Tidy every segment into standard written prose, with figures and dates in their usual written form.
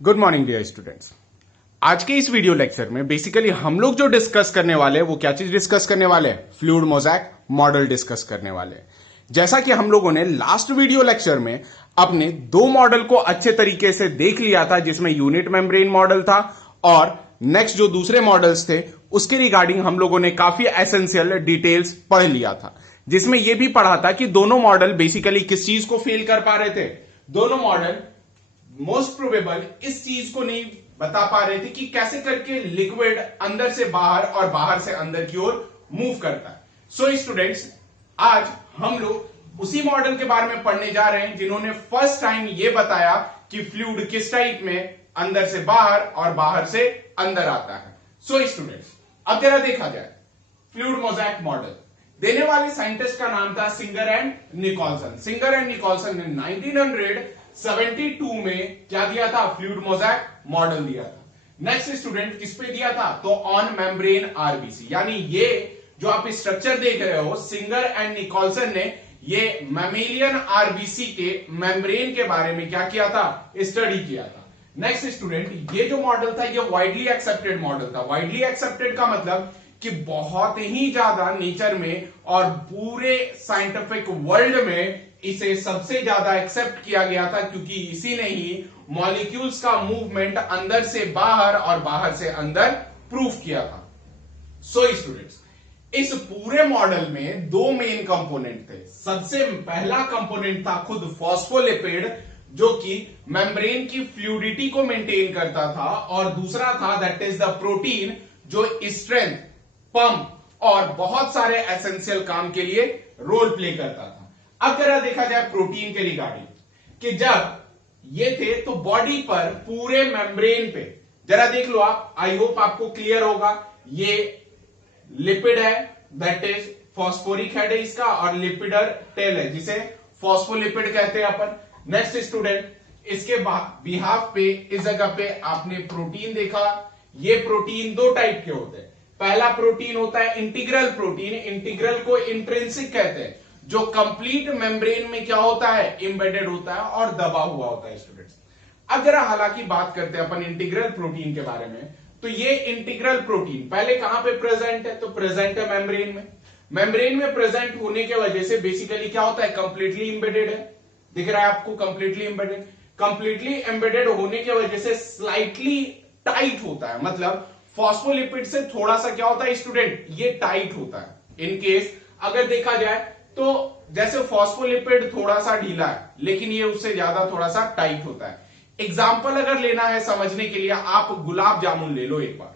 Good morning dear students. आज के इस वीडियो लेक्चर में बेसिकली हम लोग जो डिस्कस करने वाले हैं वो क्या चीज डिस्कस करने वाले हैं, फ्लूइड मोज़ेक मॉडल डिस्कस करने वाले हैं। जैसा कि हम लोगों ने लास्ट वीडियो लेक्चर में अपने दो मॉडल को अच्छे तरीके से देख लिया था, जिसमें यूनिट मेम्ब्रेन मॉडल था और नेक्स्ट जो दूसरे मॉडल्स थे उसके रिगार्डिंग हम लोगों ने काफी एसेंशियल डिटेल्स पढ़ लिया था, जिसमें यह भी पढ़ा था कि दोनों मॉडल बेसिकली किस चीज को फेल कर पा रहे थे। दोनों मॉडल मोस्ट प्रोबेबल इस चीज को नहीं बता पा रहे थे कि कैसे करके लिक्विड अंदर से बाहर और बाहर से अंदर की ओर मूव करता है। सो स्टूडेंट्स, आज हम लोग उसी मॉडल के बारे में पढ़ने जा रहे हैं जिन्होंने फर्स्ट टाइम ये बताया कि फ्लूइड किस टाइप में अंदर से बाहर और बाहर से अंदर आता है। सो स्टूडेंट्स, अब जरा देखा जाए फ्लूइड मोज़ेक मॉडल देने वाले साइंटिस्ट का नाम था Singer and Nicolson. Singer and Nicolson ने 1972 में क्या दिया था, फ्लूइड मोज़ेक मॉडल दिया था। नेक्स्ट स्टूडेंट किस पे दिया था, तो ऑन मेम्ब्रेन आरबीसी, यानी ये जो आप स्ट्रक्चर देख रहे हो सिंगर एंड निकोलसन ने ये मैमेलियन आरबीसी के मेम्ब्रेन के बारे में क्या किया था, स्टडी किया था। नेक्स्ट स्टूडेंट, ये जो मॉडल था ये वाइडली एक्सेप्टेड मॉडल था। वाइडली एक्सेप्टेड का मतलब कि बहुत ही ज्यादा नेचर में और पूरे साइंटिफिक वर्ल्ड में इसे सबसे ज्यादा एक्सेप्ट किया गया था, क्योंकि इसी ने ही मॉलिक्यूल्स का मूवमेंट अंदर से बाहर और बाहर से अंदर प्रूफ किया था। सो स्टूडेंट्स, इस पूरे मॉडल में दो मेन कंपोनेंट थे। सबसे पहला कंपोनेंट था खुद फॉस्फोलिपिड, जो कि मेम्ब्रेन की फ्लूइडिटी को मेंटेन करता था, और दूसरा था दैट इज द प्रोटीन, जो स्ट्रेंथ, पंप और बहुत सारे एसेंशियल काम के लिए रोल प्ले करता था। अब जरा देखा जाए प्रोटीन के रिगार्डिंग कि जब ये थे तो बॉडी पर पूरे मेम्ब्रेन पे जरा देख लो आप, आई होप आपको क्लियर होगा। ये लिपिड है, दैट इज फॉस्फोरिक हेड है इसका, और लिपिडर टेल है जिसे फॉस्फोलिपिड कहते हैं अपन। नेक्स्ट स्टूडेंट, इसके बिहाफ पे इस जगह पे आपने प्रोटीन देखा। ये प्रोटीन दो टाइप के होते हैं। पहला प्रोटीन होता है इंटीग्रल प्रोटीन, इंटीग्रल को इंट्रिंसिक कहते हैं, जो कंप्लीट मेम्ब्रेन में क्या होता है, एम्बेडेड होता है और दबा हुआ होता है स्टूडेंट्स। अब जरा हालांकि बात करते हैं अपन इंटीग्रल प्रोटीन के बारे में, तो ये इंटीग्रल प्रोटीन पहले कहां पे प्रेजेंट है, तो प्रेजेंट है मेम्ब्रेन में। मेम्ब्रेन में प्रेजेंट होने के वजह से बेसिकली क्या होता है, कंप्लीटली एम्बेडेड है। दिख रहा है आपको, कंप्लीटली एम्बेडेड। कंप्लीटली एम्बेडेड होने की वजह से स्लाइटली टाइट होता है, मतलब फॉस्फोलिपिड से थोड़ा सा क्या होता है स्टूडेंट, ये टाइट होता है। इन केस अगर देखा जाए तो जैसे फॉस्फोलिपिड थोड़ा सा ढीला है, लेकिन ये उससे ज्यादा थोड़ा सा टाइट होता है। एग्जाम्पल अगर लेना है समझने के लिए, आप गुलाब जामुन ले लो एक बार।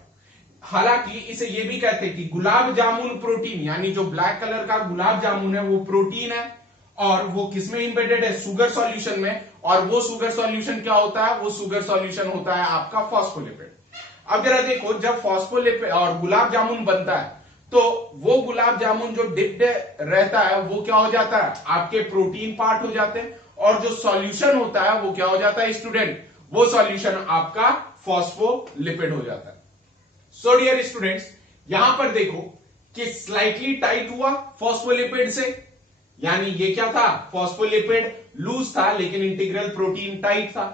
हालांकि इसे ये भी कहते हैं कि गुलाब जामुन प्रोटीन, यानी जो ब्लैक कलर का गुलाब जामुन है वो प्रोटीन है, और वो किसमें इंबेडेड है, शुगर सॉल्यूशन में। और वो शुगर सॉल्यूशन क्या होता है, वो शुगर सॉल्यूशन होता है आपका फॉस्फोलिपिड। अब जरा देखो, जब फॉस्फोलिपिड और गुलाब जामुन बनता है तो वो गुलाब जामुन जो डिप्ड रहता है वो क्या हो जाता है, आपके प्रोटीन पार्ट हो जाते हैं, और जो सॉल्यूशन होता है वो क्या हो जाता है स्टूडेंट, वो सॉल्यूशन आपका फॉस्फोलिपिड हो जाता है। सो डियर स्टूडेंट्स, यहां पर देखो कि स्लाइटली टाइट हुआ फॉस्फोलिपिड से, यानी ये क्या था, फॉस्फोलिपिड लूज था लेकिन इंटीग्रल प्रोटीन टाइट था।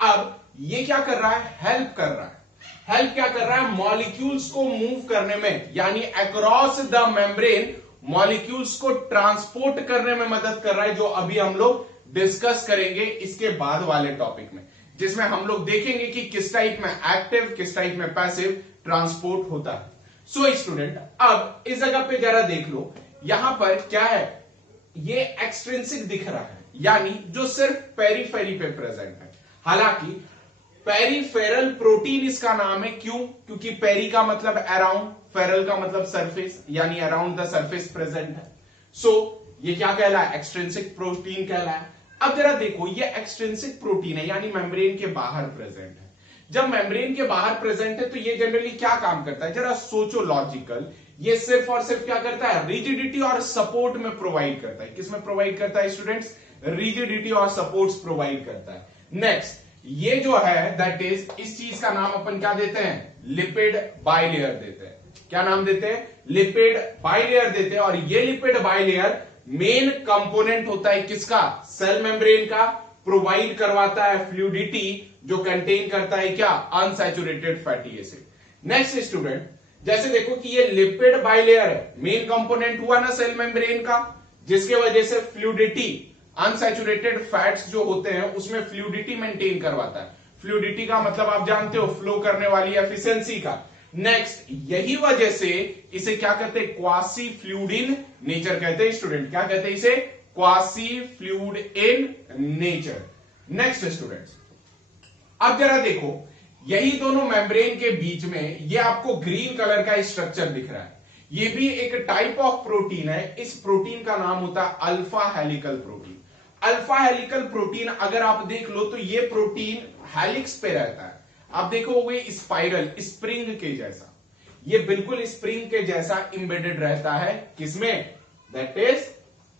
अब ये क्या कर रहा है, हेल्प कर रहा है। हेल्प क्या कर रहा है, मॉलिक्यूल्स को मूव करने में, यानी अक्रॉस द मेम्ब्रेन मॉलिक्यूल्स को ट्रांसपोर्ट करने में मदद कर रहा है, जो अभी हम लोग डिस्कस करेंगे इसके बाद वाले टॉपिक में, जिसमें हम लोग देखेंगे कि किस टाइप में एक्टिव किस टाइप में पैसिव ट्रांसपोर्ट होता है। सो स्टूडेंट, अब इस जगह पे जरा देख लो, यहां पर क्या है, ये एक्सट्रिंसिक दिख रहा है, यानी जो सिर्फ पेरीफेरी पे प्रेजेंट है। हालांकि पेरीफेरल प्रोटीन इसका नाम है, क्यों, क्योंकि पेरी का मतलब अराउंड, फेरल का मतलब सरफेस, यानी अराउंड द सरफेस प्रेजेंट है। सो ये क्या कहलाया, एक्सट्रिंसिक प्रोटीन कहलाया। अब जरा देखो, ये एक्सट्रिंसिक प्रोटीन है, यानी मेम्ब्रेन के बाहर प्रेजेंट है। जब मेम्ब्रेन के बाहर प्रेजेंट है तो ये जनरली क्या काम करता है, जरा सोचो लॉजिकल, ये सिर्फ और सिर्फ क्या करता है, रिजिडिटी और सपोर्ट में प्रोवाइड करता है। किसमें प्रोवाइड करता है स्टूडेंट्स, रिजिडिटी और सपोर्ट प्रोवाइड करता है। नेक्स्ट, ये जो है दैट इज, इस चीज का नाम अपन क्या देते हैं, लिपिड बाइलेयर देते हैं। क्या नाम देते हैं, लिपिड बाइलेयर देते हैं। और ये लिपिड बाइलेयर मेन कंपोनेंट होता है किसका, सेल मेम्ब्रेन का, प्रोवाइड करवाता है फ्लूइडिटी जो कंटेन करता है क्या, unsaturated fatty acid. Next student, जैसे देखो कि ये लिपिड बाइलेयर है, मेन कंपोनेंट हुआ ना सेल मेम्ब्रेन का, जिसके वजह से फ्लूइडिटी, अनसैचुरेटेड फैट्स जो होते हैं उसमें फ्लूइडिटी मेंटेन करवाता है। फ्लूइडिटी का मतलब आप जानते हो, फ्लो करने वाली एफिशिएंसी का। नेक्स्ट, यही वजह से इसे क्या कहते हैं, क्वासी फ्लूइड इन नेचर कहते हैं स्टूडेंट। क्या कहते हैं इसे, quasi fluid in nature. Next students, अब जरा देखो, यही दोनों मेम्ब्रेन के बीच में ये आपको ग्रीन कलर का स्ट्रक्चर दिख रहा है, ये भी एक टाइप ऑफ प्रोटीन है। इस प्रोटीन का नाम होता है alpha helical protein. Alpha helical protein अगर आप देख लो तो ये प्रोटीन हेलिक्स पे रहता है। आप देखोगे स्पाइरल, स्प्रिंग के जैसा, ये बिल्कुल स्प्रिंग के जैसा इंबेडेड रहता है, किसमें, दैट इज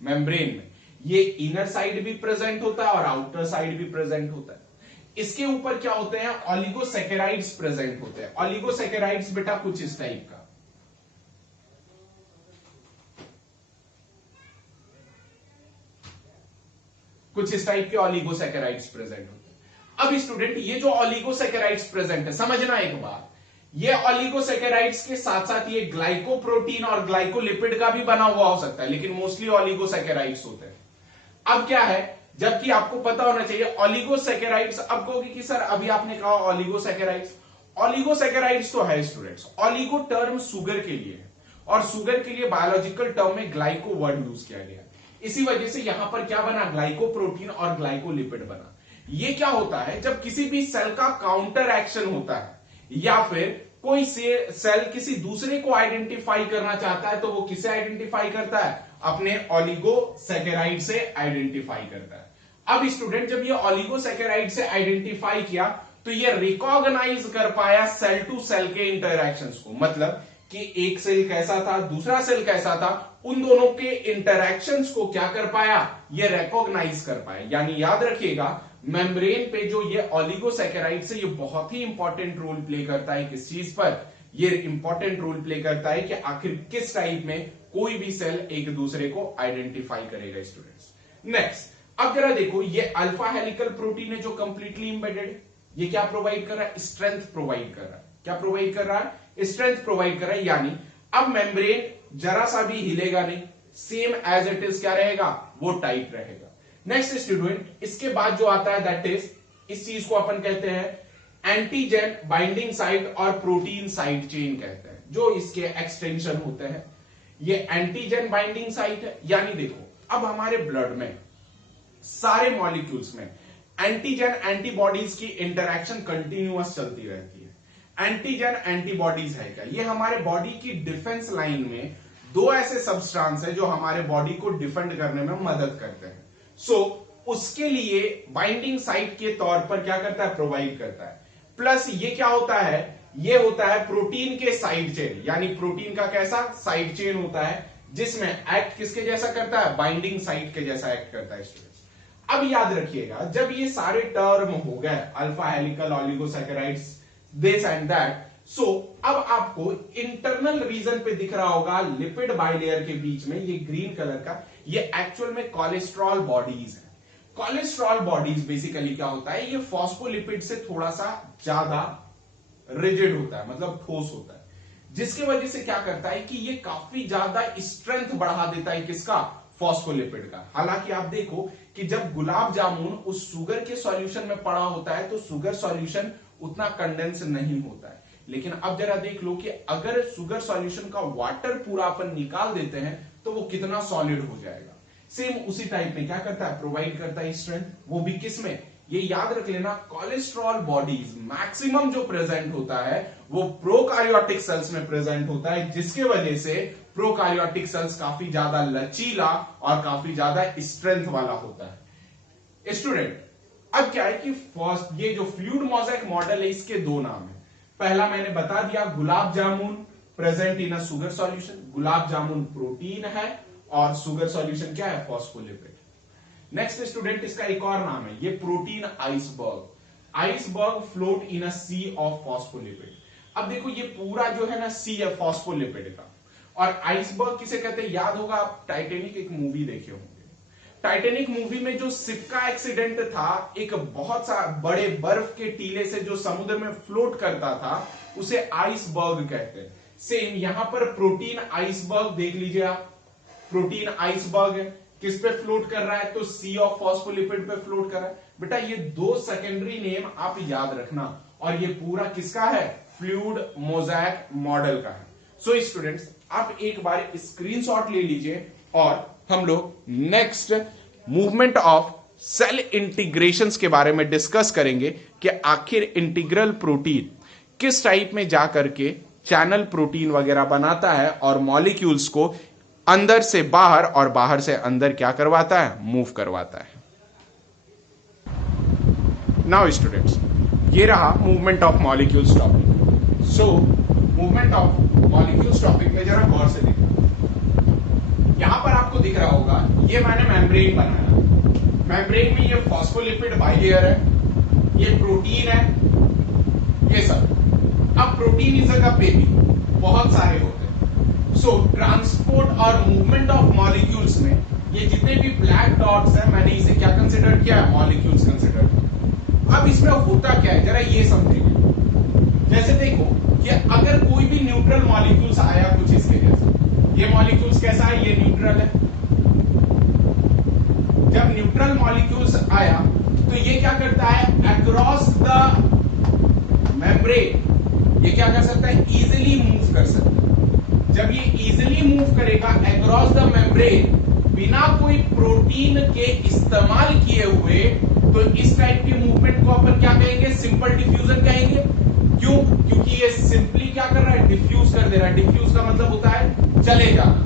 मेम्ब्रेन में। ये इनर साइड भी प्रेजेंट होता है और आउटर साइड भी प्रेजेंट होता है। इसके ऊपर क्या होते हैं, ऑलिगोसैकेराइड्स प्रेजेंट होते हैं। ऑलिगोसैकेराइड्स बेटा कुछ इस टाइप का, कुछ इस टाइप के ऑलिगोसैकेराइड्स प्रेजेंट होते हैं। अब स्टूडेंट, ये जो ऑलिगोसैकेराइड्स प्रेजेंट है, समझना एक बात, ये ऑलिगोसैकेराइड्स के साथ साथ ये ग्लाइकोप्रोटीन और ग्लाइकोलिपिड का भी बना हुआ हो सकता है, लेकिन मोस्टली ऑलिगोसैकेराइड्स होते हैं। अब क्या है, जबकि आपको पता होना चाहिए ऑलिगोसैकेराइड्स, अब कहोगे कि सर अभी आपने कहा ऑलिगोसैकेराइड्स, ऑलिगोसैकेराइड्स तो है स्टूडेंट्स, ऑलिगो टर्म शुगर के लिए है और शुगर के लिए बायोलॉजिकल टर्म में ग्लाइको वर्ड यूज किया गया। इसी वजह से यहां पर क्या बना, ग्लाइकोप्रोटीन और ग्लाइकोलिपिड बना। ये क्या होता है, जब किसी भी सेल का काउंटर एक्शन होता है या फिर कोई सेल किसी दूसरे को आइडेंटिफाई करना चाहता है, तो वो किसे आइडेंटिफाई करता है, अपने ऑलिगोसैकेराइड से आइडेंटिफाई करता है। अब स्टूडेंट, जब ये ऑलिगोसैकेराइड से आइडेंटिफाई किया तो ये रिकॉग्नाइज कर पाया सेल टू सेल के इंटरैक्शंस को, मतलब कि एक सेल कैसा था, दूसरा सेल कैसा था, उन दोनों के इंटरैक्शंस को क्या कर पाया, ये रिकॉग्नाइज कर पाया। यानी याद रखिएगा, मेम्ब्रेन पे जो ये ऑलिगोसैकेराइड है, ये बहुत ही इंपॉर्टेंट रोल प्ले करता है किस चीज पर, ये इंपॉर्टेंट रोल प्ले करता है कि आखिर किस टाइप में कोई भी सेल एक दूसरे को आइडेंटिफाई करेगा स्टूडेंट्स। नेक्स्ट, अब जरा देखो, ये अल्फा हेलिकल प्रोटीन है जो कंप्लीटली इंबेडेड है। ये क्या प्रोवाइड कर रहा है, स्ट्रेंथ प्रोवाइड कर रहा है। क्या प्रोवाइड कर रहा है, स्ट्रेंथ प्रोवाइड कर रहा है। यानी अब मेम्ब्रेन जरा सा भी हिलेगा नहीं, सेम एज इट इज क्या रहेगा, वो टाइट रहेगा। नेक्स्ट स्टूडेंट, इसके बाद जो आता है दैट इज, इस चीज को अपन कहते हैं एंटीजन बाइंडिंग साइट और प्रोटीन साइड चेन कहते हैं, जो इसके एक्सटेंशन होते हैं। ये एंटीजन बाइंडिंग साइट है। यानी देखो, अब हमारे ब्लड में सारे मॉलिक्यूल्स में एंटीजन एंटीबॉडीज की इंटरैक्शन कंटिन्यूअस चलती रहती है। एंटीजन एंटीबॉडीज है क्या, ये हमारे बॉडी की डिफेंस लाइन में दो ऐसे सब्सटेंस है जो हमारे बॉडी को डिफेंड करने में मदद करते हैं। उसके लिए बाइंडिंग साइट के तौर पर क्या करता है, प्रोवाइड करता है। प्लस ये क्या होता है, ये होता है प्रोटीन के साइड चेन, यानी प्रोटीन का कैसा साइड चेन होता है, जिसमें एक्ट किसके जैसा करता है, बाइंडिंग साइट के जैसा एक्ट करता है स्टूडेंट्स। अब याद रखिएगा, जब ये सारे टर्म हो गए, alpha helical, oligosaccharides, this and that, अब आपको इंटरनल रीजन पे दिख रहा होगा लिपिड बाइलेयर के बीच में ये ग्रीन कलर का, ये एक्चुअल में कोलेस्ट्रॉल बॉडीज है। कोलेस्ट्रॉल बॉडीज बेसिकली क्या होता है, ये फॉस्फोलिपिड से थोड़ा सा ज्यादा रिजिड होता है, मतलब ठोस होता है, जिसकी वजह से क्या करता है कि ये काफी ज्यादा स्ट्रेंथ बढ़ा देता है किसका, फॉस्फोलिपिड का। हालांकि आप देखो कि जब गुलाब जामुन उस शुगर के सॉल्यूशन में पड़ा होता है तो शुगर सॉल्यूशन उतना कंडेंस नहीं होता है, लेकिन अब जरा देख लो कि अगर शुगर सॉल्यूशन का वाटर पूरा अपन निकाल देते हैं तो वो कितना सॉलिड हो जाएगा। सेम उसी टाइप में क्या करता है, प्रोवाइड करता है स्ट्रेंथ, वो भी किसमें, ये याद रख लेना, कोलेस्ट्रॉल बॉडीज मैक्सिमम जो प्रेजेंट होता है वो प्रोकार्योटिक सेल्स में प्रेजेंट होता है, जिसके वजह से प्रोकार्योटिक सेल्स काफी ज्यादा लचीला और काफी ज्यादा स्ट्रेंथ वाला होता है स्टूडेंट। अब क्या है कि फर्स्ट, ये जो फ्लूइड मोज़ेक मॉडल है, इसके दो नाम है। पहला मैंने बता दिया, gulab jamun present in a sugar solution, gulab jamun protein है और शुगर सॉल्यूशन क्या है, फॉस्फोलिपिड। नेक्स्ट स्टूडेंट, इसका एक और नाम है, ये protein iceberg, iceberg float in a sea of phospholipid. अब देखो, ये पूरा जो है ना सी है फॉस्फोलिपिड का, और आइसबर्ग किसे कहते हैं, याद होगा, आप टाइटेनिक एक मूवी देखे होंगे, टाइटैनिक मूवी में जो शिप का एक्सीडेंट था, एक बहुत सा बड़े बर्फ के टीले से जो समुद्र में फ्लोट करता था, उसे आइसबर्ग कहते हैं। सेम यहां पर प्रोटीन आइसबर्ग देख लीजिए आप, प्रोटीन आइसबर्ग है, किस पे फ्लोट कर रहा है, तो सी ऑफ फॉस्फोलिपिड पे फ्लोट कर रहा है। बेटा ये दो सेकेंडरी नेम आप याद रखना, और ये पूरा किसका है, फ्लूइड मोज़ेक मॉडल का है। सो स्टूडेंट्स, आप एक बार स्क्रीनशॉट ले लीजिए और हम लोग next movement of cell integrations के बारे में डिस्कस करेंगे कि आखिर इंटीग्रल प्रोटीन किस टाइप में जाकर के चैनल प्रोटीन वगैरह बनाता है और मॉलिक्यूल्स को अंदर से बाहर और बाहर से अंदर क्या करवाता है, मूव करवाता है। नाउ स्टूडेंट्स, ये रहा movement of molecules topic. So movement of molecules topic में जरा गौर से देखो, यहां पर आपको दिख रहा होगा ये मैंने मेम्ब्रेन बनाया, मेम्ब्रेन में ये फॉस्फोलिपिड बाइलेयर है, ये प्रोटीन है, ये सब। अब प्रोटीन इस जगह पे भी बहुत सारे होते हैं। सो ट्रांसपोर्ट और मूवमेंट ऑफ मॉलिक्यूल्स में ये जितने भी ब्लैक डॉट्स हैं, मैंने इसे क्या कंसिडर किया है, मॉलिक्यूल्स कंसिडर किया। अब इसमें होता क्या है, जरा ये समझेंगे। जैसे देखो कि अगर कोई भी न्यूट्रल मॉलिक्यूल्स आया कुछ इसके जैसे, ये मॉलिक्यूल्स कैसा है, ये न्यूट्रल है। जब न्यूट्रल मॉलिक्यूल्स आया तो ये क्या करता है, अक्रॉस द मेम्ब्रेन ये क्या कर सकता है, इजिली मूव कर सकता है। जब ये इजिली मूव करेगा अक्रॉस द मेम्ब्रेन बिना कोई प्रोटीन के इस्तेमाल किए हुए, तो इस टाइप की मूवमेंट को अपन क्या कहेंगे, सिंपल डिफ्यूजन कहेंगे। क्यों, क्योंकि ये सिंपली क्या कर रहा है, डिफ्यूज कर दे रहा है। डिफ्यूज का मतलब होता है चले जाना,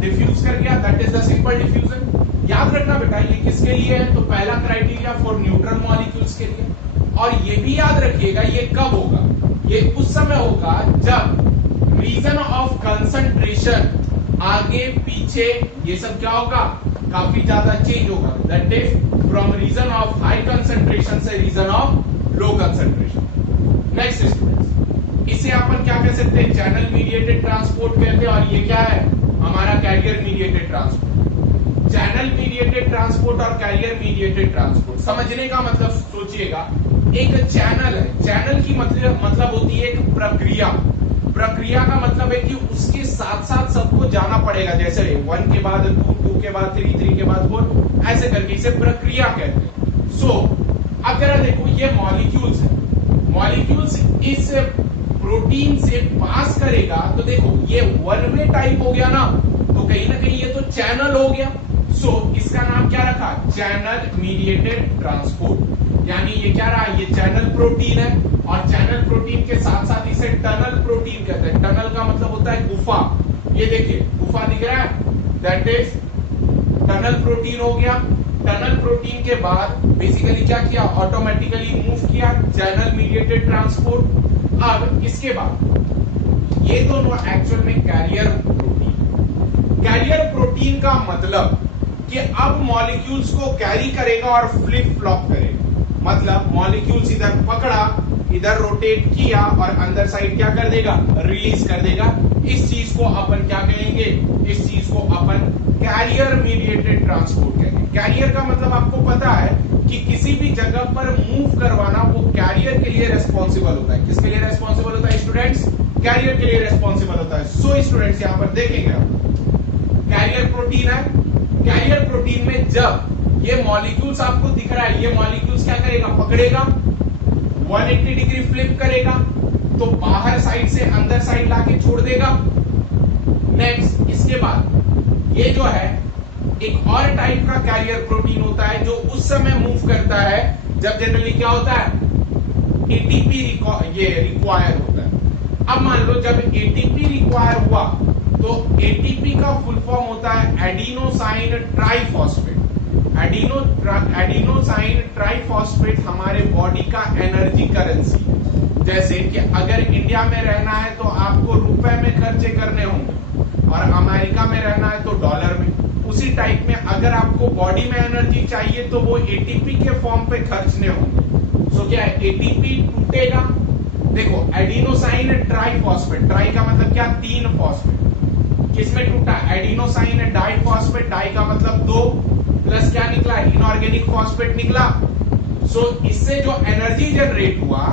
डिफ्यूज कर गया, that is the simple diffusion. याद रखना बेटा ये किसके लिए है, तो पहला क्राइटेरिया फॉर न्यूट्रल मॉलिक्यूल्स के लिए। और ये भी याद रखिएगा ये कब होगा, ये उस समय होगा जब रीजन ऑफ कंसंट्रेशन आगे पीछे ये सब क्या होगा, काफी ज्यादा चेंज होगा। That is from region of high concentration से region of low concentration. Next students, इसे अपन क्या कह सकते हैं, चैनल मीडिएटेड ट्रांसपोर्ट कहते हैं। और ये क्या है, हमारा carrier mediated transport. Channel mediated transport और कैरियर मीडिएटेड ट्रांसपोर्ट समझने का मतलब सोचिएगा, एक चैनल है, चैनल की मतलब होती है एक प्रक्रिया। प्रक्रिया का मतलब है कि उसके साथ साथ सबको जाना पड़ेगा, जैसे 1 के बाद 2, 2 के बाद 3, 3 के बाद 4, ऐसे करके इसे प्रक्रिया कहते हैं। सो अगर देखो ये मॉलिक्यूल्स है, मॉलिक्यूल्स इस प्रोटीन से पास करेगा, तो देखो ये वन वे टाइप हो गया ना, तो कहीं ना कहीं ये तो चैनल हो गया। सो इसका नाम क्या रखा, चैनल मीडिएटेड ट्रांसपोर्ट। यानी ये क्या रहा, ये चैनल प्रोटीन है, और चैनल प्रोटीन के साथ साथ इसे टनल प्रोटीन कहते हैं। टनल का मतलब होता है गुफा। ये देखिए गुफा दिख रहा है, दैट इज टनल प्रोटीन हो गया। टनल प्रोटीन के बाद बेसिकली क्या किया, ऑटोमेटिकली मूव किया, चैनल मीडिएटेड ट्रांसपोर्ट। अब इसके बाद ये दोनों एक्चुअल में कैरियर प्रोटीन। कैरियर प्रोटीन का मतलब कि अब मॉलिक्यूल्स को कैरी करेगा और फ्लिप फ्लॉप करेगा। मतलब मॉलिक्यूल्स इधर पकड़ा, इधर रोटेट किया और अंदर साइड क्या कर देगा, रिलीज कर देगा। इस चीज को अपन क्या कहेंगे, इस चीज को अपन कैरियर मीडिएटेड ट्रांसपोर्ट कहेंगे। कैरियर का मतलब आपको पता है कि किसी भी जगह पर मूव करवाना वो कैरियर के लिए रेस्पॉन्सिबल होता है। किसके लिए रेस्पॉन्सिबल होता है स्टूडेंट्स, कैरियर के लिए रेस्पॉन्सिबल होता है। सो स्टूडेंट्स यहां पर देखेंगे आप, कैरियर प्रोटीन है। कैरियर प्रोटीन में जब ये मॉलिक्यूल्स आपको दिख रहा है, ये मॉलिक्यूल्स क्या करेगा, पकड़ेगा, 180 डिग्री फ्लिप करेगा, तो बाहर साइड से अंदर साइड लाके छोड़ देगा। नेक्स्ट इसके बाद ये जो है एक और टाइप का कैरियर प्रोटीन होता है जो उस समय मूव करता है जब जनरली क्या होता है, एटीपी ये रिक्वायर होता है। अब मान लो जब एटीपी रिक्वायर हुआ तो एटीपी का फुल फॉर्म होता है एडिनोसाइन ट्राइफॉस्फेट। एडिनोसाइन ट्राइफॉस्फेट हमारे बॉडी का एनर्जी करेंसी। जैसे कि अगर इंडिया में रहना है तो आपको रुपए में खर्चे करने होंगे और अमेरिका में रहना है तो डॉलर में। उसी टाइप में अगर आपको बॉडी में एनर्जी चाहिए तो वो एटीपी के फॉर्म पे खर्चने होंगे। सो क्या है, एटीपी टूटेगा। देखो एडिनोसाइन ट्राइफॉस्फेट, ट्राई का मतलब क्या, 3 फॉस्फेट। किसमें टूटा, एडिनोसाइन डाइफॉस्फेट, डाई का मतलब 2, प्लस क्या निकला, इनऑर्गेनिक फॉस्फेट निकला। सो इससे जो एनर्जी जनरेट हुआ,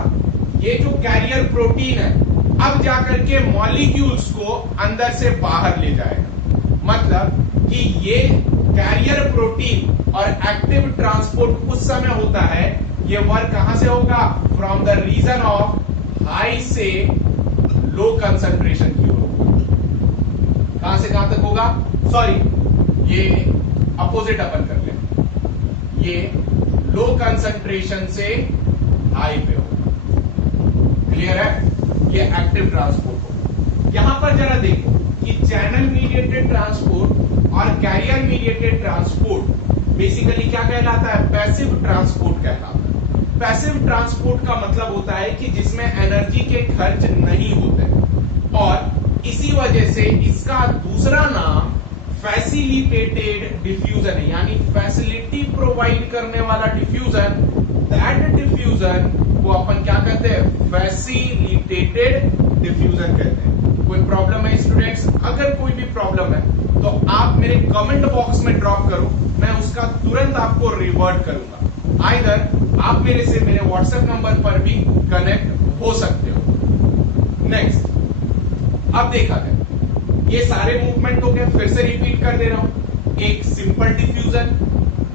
ये जो कैरियर प्रोटीन है अब जाकर के मॉलिक्यूल्स को अंदर से बाहर ले जाएगा। मतलब कि ये कैरियर प्रोटीन और एक्टिव ट्रांसपोर्ट उस समय होता है, ये वर्क कहां से होगा, from the region of high से लो कंसंट्रेशन की ओर। कहां से कहां तक होगा, सॉरी ये अपोजिट अपन कर लें, ये लो कंसंट्रेशन से हाई पे होगा। क्लियर है, ये एक्टिव ट्रांसपोर्ट होगा। यहां पर जरा देखो कि चैनल मीडिएटेड ट्रांसपोर्ट और कैरियर मीडिएटेड ट्रांसपोर्ट बेसिकली क्या कहलाता है, पैसिव ट्रांसपोर्ट कहलाता है। पैसिव ट्रांसपोर्ट का मतलब होता है कि जिसमें एनर्जी के खर्च नहीं होते, और इसी वजह से इसका दूसरा नाम फैसिलिटेटेड डिफ्यूजन है, यानी फैसिलिटी प्रोवाइड करने वाला डिफ्यूजन। दैट डिफ्यूजन को अपन क्या कहते हैं, फैसिलिटेटेड डिफ्यूजन कहते हैं। कोई प्रॉब्लम है स्टूडेंट्स? अगर कोई भी प्रॉब्लम है तो आप मेरे कमेंट बॉक्स में ड्रॉप करो, मैं उसका तुरंत आपको रिवर्ट करूंगा। आइदर आप मेरे से मेरे व्हाट्सएप नंबर पर भी कनेक्ट हो सकते हो। नेक्स्ट, अब देखा जाए, ये सारे मूवमेंट हो गए, फिर से रिपीट कर दे रहा हूं। एक सिंपल डिफ्यूजन,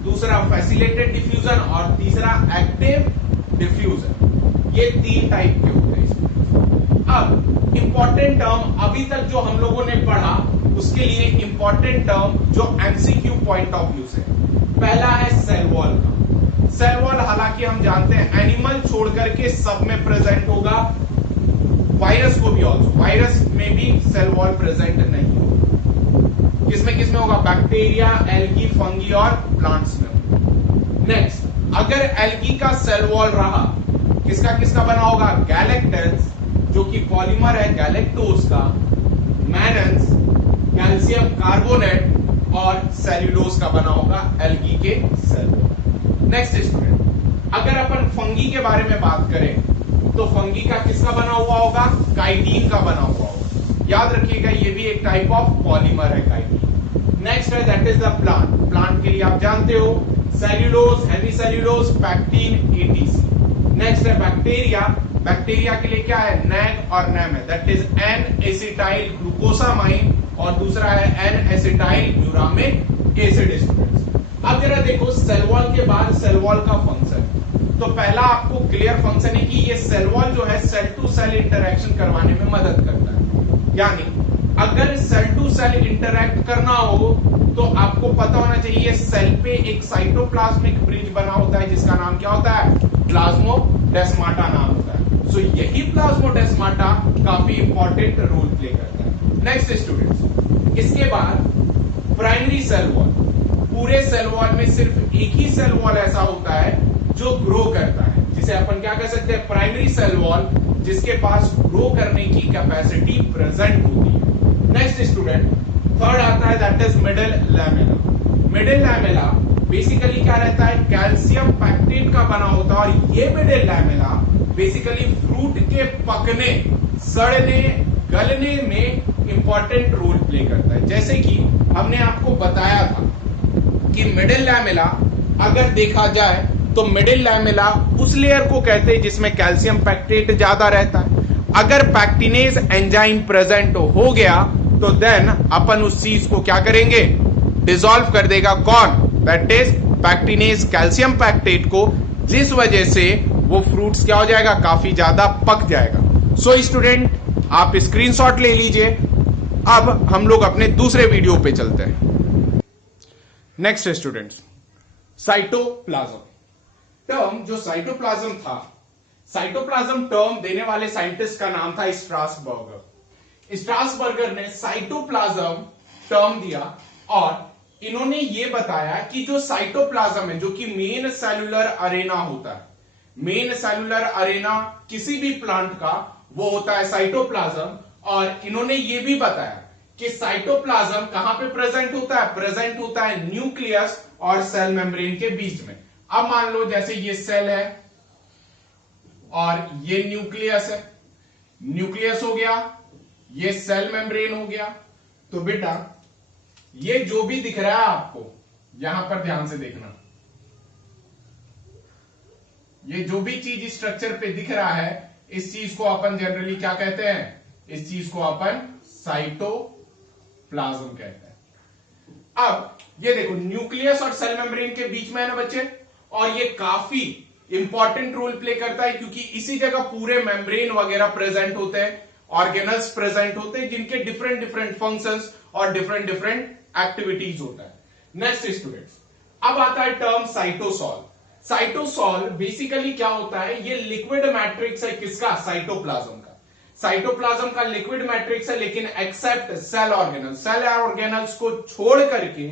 दूसरा फैसिलिटेटेड डिफ्यूजन और तीसरा एक्टिव डिफ्यूजन। ये 3 टाइप के होते हैं इसमें। अब इंपॉर्टेंट टर्म अभी तक जो हम लोगों ने पढ़ा, उसके लिए इंपॉर्टेंट टर्म जो एमसीक्यू पॉइंट ऑफ व्यू से, पहला है सेल वॉल का। सेल वॉल हालांकि हम जानते हैं एनिमल छोड़ करके सब में प्रेजेंट होगा, वायरस को भी ऑल्सो, वायरस में भी सेल वॉल प्रेजेंट नहीं होगा। किसमें होगा, बैक्टीरिया, एल्गी, फंगी और प्लांट्स में। नेक्स्ट, अगर एल्गी का सेल वॉल रहा, किसका बना होगा, गैलेक्टन्स जो कि पॉलीमर है गैलेक्टोज का, मैनन्स कैल्शियम कार्बोनेट और सेल्यूलोज का बना होगा एल्गी के सेल वॉल। नेक्स्ट स्टूडेंट, अगर अपन फंगी के बारे में बात करें तो फंगी का किसका बना हुआ होगा, काइटिन का बना हुआ होगा। याद रखिएगा ये भी एक टाइप ऑफ पॉलीमर है काइटिन। नेक्स्ट है that is the plant. Plant के लिए आप जानते हो cellulose, hemi cellulose, pectin, etc. Next है बैक्टीरिया। बैक्टीरिया के लिए क्या है, नैग और नैम है, that is N acetyl glucosamine और दूसरा है N acetyl muramic acid students. अब जरा देखो सेल वॉल के बाद सेल वॉल का फंक्शन। तो पहला आपको क्लियर फंक्शन है कि ये सेल वॉल जो है सेल टू सेल इंटरेक्शन करवाने में मदद करता है। यानी अगर सेल टू सेल इंटरैक्ट करना हो तो आपको पता होना चाहिए सेल पे एक साइटोप्लाज्मिक ब्रिज बना होता है जिसका नाम क्या होता है, प्लाज्मोडेस्माटा नाम होता है। सो यही प्लाज्मोडेस्माटा काफी इंपॉर्टेंट रोल प्ले करता है। नेक्स्ट स्टूडेंट्स, इसके बाद प्राइमरी सेल वॉल। पूरे सेल वॉल में सिर्फ एक ही सेल वॉल ऐसा होता है जो ग्रो करता है, जिसे अपन क्या कह सकते हैं, प्राइमरी सेल वॉल, जिसके पास ग्रो करने की कैपेसिटी प्रेजेंट होती है। नेक्स्ट स्टूडेंट, थर्ड आता है that is middle lamella. Middle lamella basically क्या रहता है, कैल्शियम पैक्टेट का बना होता है, और ये मिडिल लैमेला बेसिकली फ्रूट के पकने, सड़ने, गलने में इंपॉर्टेंट रोल प्ले करता है। जैसे कि हमने आपको बताया था कि मिडिल लैमेला अगर देखा जाए तो मिडिल लैमेला उस लेयर को कहते हैं जिसमें कैल्शियम पैक्टेट ज्यादा रहता है। अगर पैक्टिनेज एंजाइम प्रेजेंट हो गया तो देन अपन उस चीज को क्या करेंगे, डिसॉल्व कर देगा। कौन, that is pectinase calcium pectate को, जिस वजह से वो फ्रूट्स क्या हो जाएगा, काफी ज्यादा पक जाएगा। सो स्टूडेंट, आप स्क्रीनशॉट ले लीजिए। अब हम लोग अपने दूसरे वीडियो पे चलते हैं। Next students, cytoplasm term. जो साइटोप्लाज्म था, साइटोप्लाज्म टर्म देने वाले साइंटिस्ट का नाम था स्ट्रासबर्गर। स्ट्रासबर्गर ने साइटोप्लाज्म टर्म दिया और इन्होंने ये बताया कि जो साइटोप्लाज्म है, जो कि मेन सेलुलर अरेना होता है, मेन सेलुलर अरेना किसी भी प्लांट का वो होता है साइटोप्लाज्म। और इन्होंने ये भी बताया कि साइटोप्लाज्म कहां पे प्रेजेंट होता है, प्रेजेंट होता है न्यूक्लियस और सेल मेम्ब्रेन के बीच में। अब मान लो जैसे ये सेल है और ये न्यूक्लियस है, न्यूक्लियस हो गया, ये सेल मेम्ब्रेन हो गया। तो बेटा ये जो भी दिख रहा है आपको, यहां पर ध्यान से देखना, ये जो भी चीज स्ट्रक्चर पे दिख रहा है इस चीज को अपन जनरली क्या कहते हैं, इस चीज को अपन साइटोप्लाज्म कहते हैं। अब ये देखो न्यूक्लियस और सेल मेम्ब्रेन के बीच में है ना बच्चे, और ये काफी इंपॉर्टेंट रोल प्ले करता है क्योंकि इसी जगह पूरे मेम्ब्रेन वगैरह प्रेजेंट होते हैं, ऑर्गेनल्स प्रेजेंट होते हैं जिनके डिफरेंट डिफरेंट फंक्शंस और डिफरेंट डिफरेंट एक्टिविटीज होता है। नेक्स्ट स्टूडेंट्स, अब आता है टर्म साइटोसॉल। साइटोसॉल बेसिकली क्या होता है, ये लिक्विड मैट्रिक्स है किसका, साइटोप्लाज्म का। साइटोप्लाज्म का लिक्विड मैट्रिक्स है, लेकिन except cell organelle, cell organelles को छोड़ करके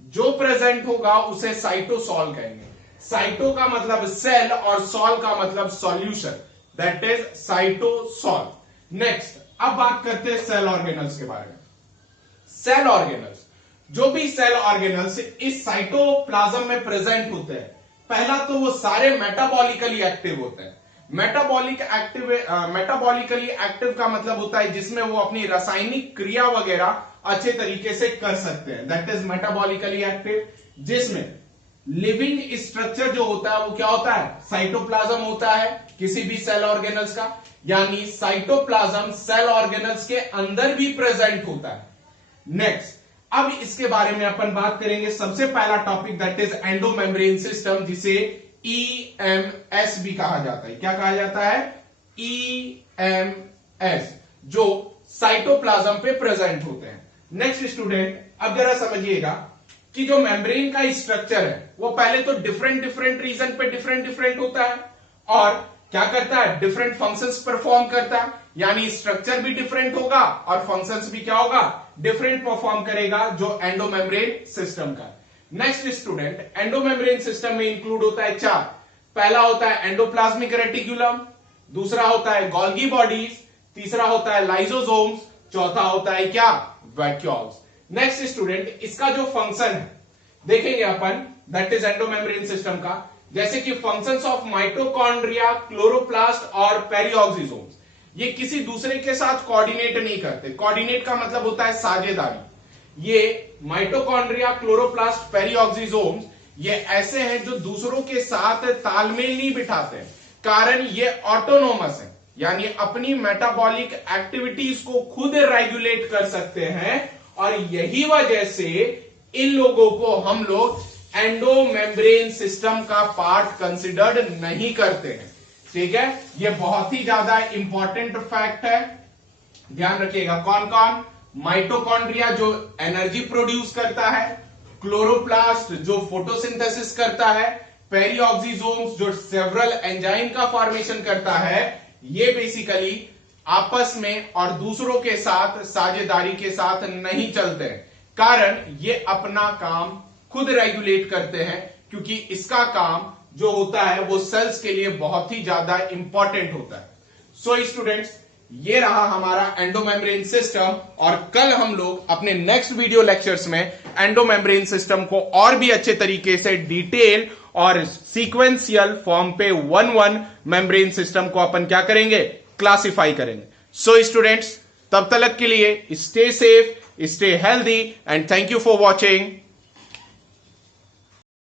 जो प्रेजेंट होगा उसे साइटोसॉल कहेंगे। साइटो का मतलब सेल और सॉल का मतलब solution, that is cytosol. Next, अब बात करते हैं सेल ऑर्गेनल्स के बारे में। सेल ऑर्गेनल्स, जो भी सेल ऑर्गेनल्स इस साइटोप्लाज्म में प्रेजेंट होते हैं, पहला तो वो सारे मेटाबॉलिकली एक्टिव होते हैं। मेटाबॉलिकली एक्टिव का मतलब होता है जिसमें वो अपनी रासायनिक क्रिया वगैरह अच्छे तरीके से कर सकते हैं, दैट इज मेटाबॉलिकली एक्टिव। जिसमें लिविंग स्ट्रक्चर जो होता है वो क्या होता है, साइटोप्लाज्म होता है किसी भी सेल ऑर्गेनल्स का, यानी साइटोप्लाज्म सेल ऑर्गेनल्स के अंदर भी प्रेजेंट होता है। नेक्स्ट, अब इसके बारे में अपन बात करेंगे। सबसे पहला topic that is endomembrane system, जिसे EMS भी कहा जाता है। क्या कहा जाता है, EMS, जो साइटोप्लाज्म पे प्रेजेंट होते हैं। नेक्स्ट स्टूडेंट, अब जरा समझिएगा कि जो मेम्ब्रेन का स्ट्रक्चर है वो पहले तो डिफरेंट डिफरेंट रीजन पे डिफरेंट डिफरेंट होता है और क्या करता है, डिफरेंट फंक्शंस परफॉर्म करता है, यानी स्ट्रक्चर भी डिफरेंट होगा और फंक्शंस भी क्या होगा, डिफरेंट परफॉर्म करेगा जो एंडोमेम्ब्रेन सिस्टम का। नेक्स्ट स्टूडेंट, एंडोमेम्ब्रेन सिस्टम में इंक्लूड होता है चार। पहला होता है एंडोप्लाज्मिक रेटिकुलम, दूसरा होता है गोल्गी बॉडीज, तीसरा होता है लाइसोसोम्स, चौथा होता है क्या, वैक्यूल्स। नेक्स्ट स्टूडेंट, इसका जो फंक्शन है देखेंगे अपन, दैट इज एंडोमेम्ब्रेन सिस्टम का, जैसे कि फंक्शंस ऑफ माइटोकॉन्ड्रिया, क्लोरोप्लास्ट और पेरिऑक्सीसोम्स, ये किसी दूसरे के साथ कोऑर्डिनेट नहीं करते। कोऑर्डिनेट का मतलब होता है साझेदारी। ये माइटोकॉन्ड्रिया, क्लोरोप्लास्ट, पेरिऑक्सीसोम्स ये ऐसे हैं जो दूसरों के साथ तालमेल नहीं बिठाते, कारण ये ऑटोनोमस है, यानी अपनी मेटाबॉलिक एक्टिविटीज को खुद रेगुलेट कर सकते हैं, और यही वजह से इन लोगों को हम लोग एंडोमेम्ब्रेन सिस्टम का पार्ट कंसिडर्ड नहीं करते हैं। ठीक है, ये बहुत ही ज्यादा इंपॉर्टेंट फैक्ट है, ध्यान रखिएगा। कौन कौन, माइटोकॉन्ड्रिया जो एनर्जी प्रोड्यूस करता है, क्लोरोप्लास्ट जो फोटोसिंथेसिस करता है, पेरिऑक्सीसोम्स जो सेवरल एंजाइम का फॉर्मेशन करता है, ये बेसिकली आपस में और दूसरों के साथ साझेदारी के साथ नहीं चलते हैं, कारण ये अपना काम खुद रेगुलेट करते हैं, क्योंकि इसका काम जो होता है वो सेल्स के लिए बहुत ही ज्यादा इंपॉर्टेंट होता है। सो स्टूडेंट्स, ये रहा हमारा एंडोमेम्ब्रेन सिस्टम, और कल हम लोग अपने नेक्स्ट वीडियो लेक्चर्स में एंडोमेम्ब्रेन सिस्टम को और भी अच्छे तरीके से डिटेल और सीक्वेंशियल फॉर्म पे वन मेम्ब्रेन सिस्टम को अपन क्या करेंगे, क्लासिफाई करेंगे। सो स्टूडेंट्स, तब तक के लिए stay safe, stay healthy, and thank you for watching.